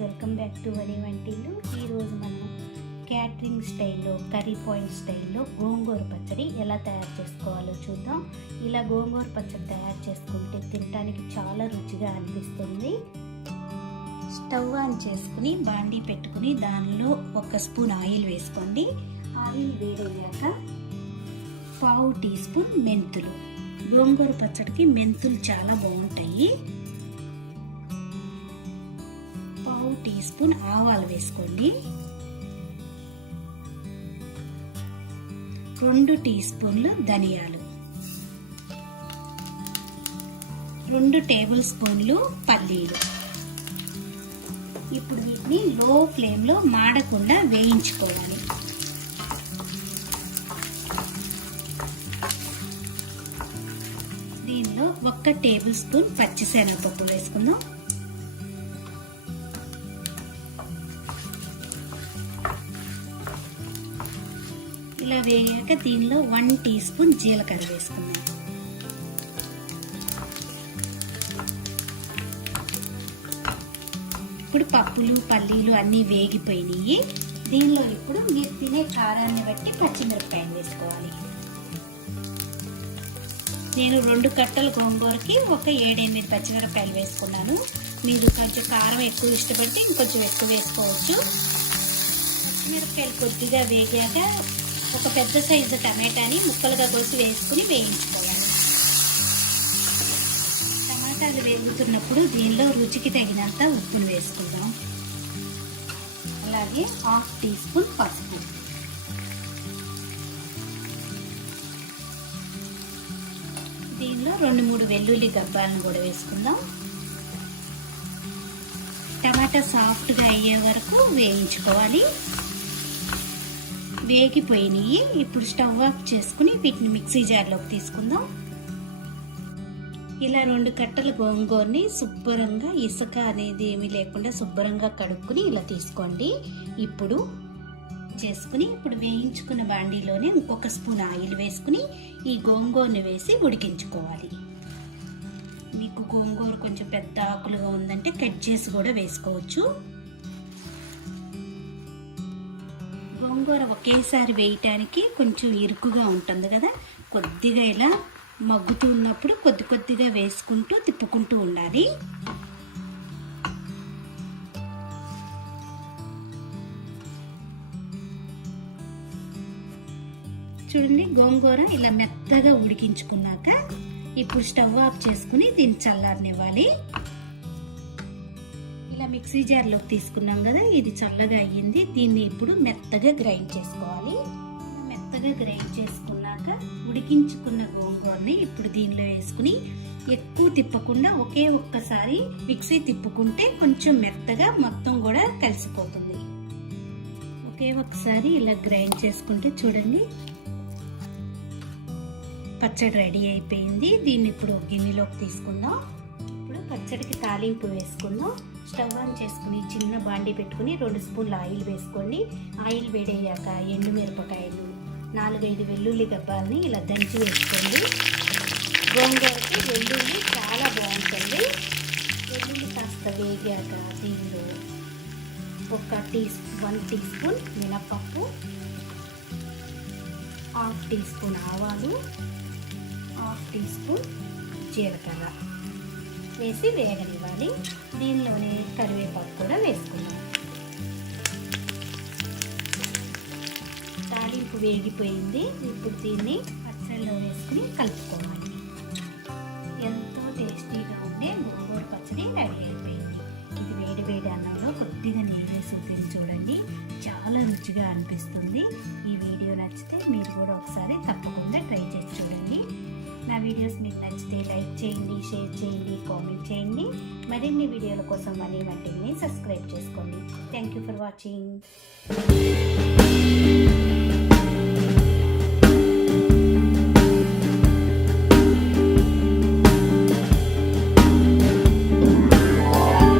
Welcome back to వని వంటిల్లు. ఈరోజు మనం క్యాటరింగ్ స్టైల్లో, కర్రీ పాయింట్ స్టైల్లో గోంగూర పచ్చడి ఎలా తయారు చేసుకోవాలో చూద్దాం. ఇలా గోంగూర పచ్చడి తయారు చేసుకుంటే తినడానికి చాలా రుచిగా అనిపిస్తుంది. స్టవ్ ఆన్ చేసుకుని బాండీ పెట్టుకుని దానిలో 1 స్పూన్ ఆయిల్ వేసుకోండి. ఆయిల్ వేడయ్యాక 1/2 టీ స్పూన్ మెంతులు. గోంగూర పచ్చడికి మెంతులు చాలా బాగుంటాయి. 1/2 టీ స్పూన్ ఆవాలు వేసుకోండి. 2 టీ స్పూన్లు ధనియాలు, 2 టేబుల్ స్పూన్లు పల్లీలు. ఇప్పుడు వీటిని లో ఫ్లేమ్లో మాడకుండా వేయించుకోవాలి. దీనిలో 1 టేబుల్ స్పూన్ పచ్చిశనగపప్పు వేసుకుందాం. ఇలా వేయాక దీనిలో 1 టీ స్పూన్ జీలకర్ర వేసుకుందాం. ఇప్పుడు పప్పులు పల్లీలు అన్నీ వేగిపోయినాయి. దీనిలో ఇప్పుడు మీరు తినే కారాన్ని బట్టి పచ్చిమిరపకాయలు వేసుకోవాలి. నేను 2 కట్టల గోంగూరకి ఒక 7-8 పచ్చిమిరపకాయలు వేసుకున్నాను. మీరు కొంచెం కారం ఎక్కువ ఇష్టపడితే ఇంకొంచెం ఎక్కువ వేసుకోవచ్చు. పచ్చిమిరపకాయలు కొద్దిగా వేగాక ఒక పెద్ద సైజు టమాటాని ముక్కలుగా కోసి వేసుకుని వేయించుకోవాలి. టమాటాలు వేగుతున్నప్పుడు దీనిలో రుచికి తగినంత ఉప్పును వేసుకుందాం. అలాగే 1/2 టీ స్పూన్ పసుపు, దీనిలో 2-3 వెల్లుల్లి గబ్బాలను కూడా వేసుకుందాం. టమాటా సాఫ్ట్గా అయ్యే వరకు వేయించుకోవాలి. వేగిపోయినాయి. ఇప్పుడు స్టవ్ ఆఫ్ చేసుకుని వీటిని మిక్సీ జార్లోకి తీసుకుందాం. ఇలా 2 కట్టల గోంగూరని శుభ్రంగా ఇసుక అనేది ఏమీ లేకుండా శుభ్రంగా కడుక్కుని ఇలా తీసుకోండి. ఇప్పుడు వేయించుకున్న బాండీలోనే 1 స్పూన్ ఆయిల్ వేసుకుని ఈ గోంగూరని వేసి ఉడికించుకోవాలి. మీకు గోంగూర కొంచెం పెద్ద ఆకులుగా ఉందంటే కట్ చేసి కూడా వేసుకోవచ్చు. గోంగూర ఒకేసారి వేయటానికి కొంచెం ఇరుకుగా ఉంటుంది కదా, కొద్దిగా ఇలా మగ్గుతూ ఉన్నప్పుడు కొద్దిగా వేసుకుంటూ తిప్పుకుంటూ ఉండాలి. చూడండి, గోంగూర ఇలా మెత్తగా ఉడికించుకున్నాక ఇప్పుడు స్టవ్ ఆఫ్ చేసుకుని దీన్ని చల్లారనివ్వాలి. ఇలా మిక్సీ జార్లోకి తీసుకున్నాం కదా, ఇది చల్లగా అయ్యింది. దీన్ని ఇప్పుడు మెత్తగా గ్రైండ్ చేసుకోవాలి. మెత్తగా గ్రైండ్ చేసుకున్నాక ఉడికించుకున్న గోంగూరని ఇప్పుడు దీనిలో వేసుకుని ఎక్కువ తిప్పకుండా ఒకే ఒక్కసారి మిక్సీ తిప్పుకుంటే కొంచెం మెత్తగా మొత్తం కూడా కలిసిపోతుంది. ఒకే ఒక్కసారి ఇలా గ్రైండ్ చేసుకుంటే చూడండి పచ్చడి రెడీ అయిపోయింది. దీన్ని ఇప్పుడు గిన్నెలోకి తీసుకుందాం. ఇప్పుడు పచ్చడికి తాలింపు వేసుకుందాం. స్టవ్ ఆన్ చేసుకుని చిన్న బాండీ పెట్టుకుని 2 స్పూన్ల ఆయిల్ వేసుకోండి. ఆయిల్ వేడయ్యాక ఎండుమిరపకాయలు, 4-5 వెల్లుల్లి గబ్బాలని ఇలా దంచి వేసుకోండి. గోంగూరకి వెల్లుల్లి చాలా బాగుంటుంది. వెల్లుల్లి కాస్త వేగాక దీనిలో 1 టీ స్పూన్ మినపప్పు, 1/2 టీ స్పూన్ ఆవాలు, 1/2 టీ స్పూన్ జీలకర్ర వేసి వేగనివ్వాలి. దీనిలోనే కరివేపాకు కూడా వేసుకున్నాం. తాలింపు వేగిపోయింది. ఇప్పుడు దీన్ని పచ్చడిలో వేసుకుని కలుపుకోవాలి. ఎంతో టేస్టీగా ఉండే గోంగూర పచ్చడి రెడీ అయిపోయింది. ఇది వేడి అన్నంలో కొద్దిగా నెయ్యి వేసి తిని చూడండి, చాలా రుచిగా అనిపిస్తుంది. ఈ వీడియో నచ్చితే మీరు కూడా ఒకసారి తప్పకుండా ట్రై చేసి చూడండి. నా వీడియోస్ మీకు నచ్చితే లైక్ చేయండి, షేర్ చేయండి, కామెంట్ చేయండి. మరిన్ని వీడియోల కోసం వని వంటిల్ని సబ్స్క్రైబ్ చేసుకోండి. Thank you for watching.